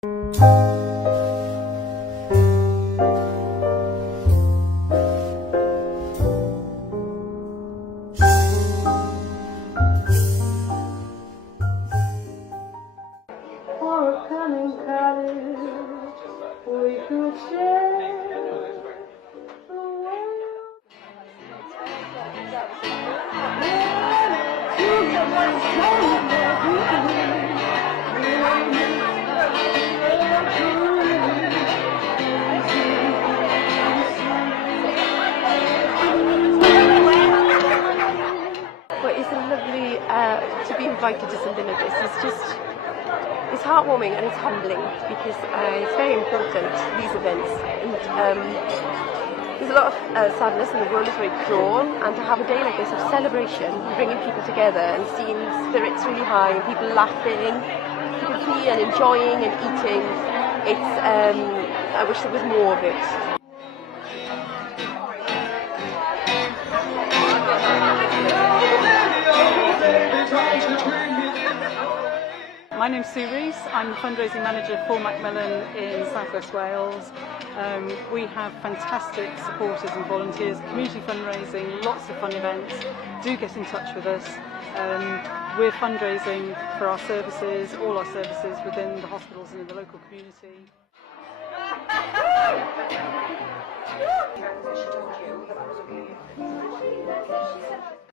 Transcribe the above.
It's lovely to be invited to something like this. It's heartwarming and it's humbling because it's very important, these events. And there's a lot of sadness and the world is very cruel, and to have a day like this of celebration, bringing people together and seeing spirits really high and people laughing, happy and enjoying and eating, I wish there was more of it. My name's Sue Rees. I'm the fundraising manager for Macmillan in South West Wales. We have fantastic supporters and volunteers, community fundraising, lots of fun events. Do get in touch with us. We're fundraising for our services, all our services within the hospitals and in the local community.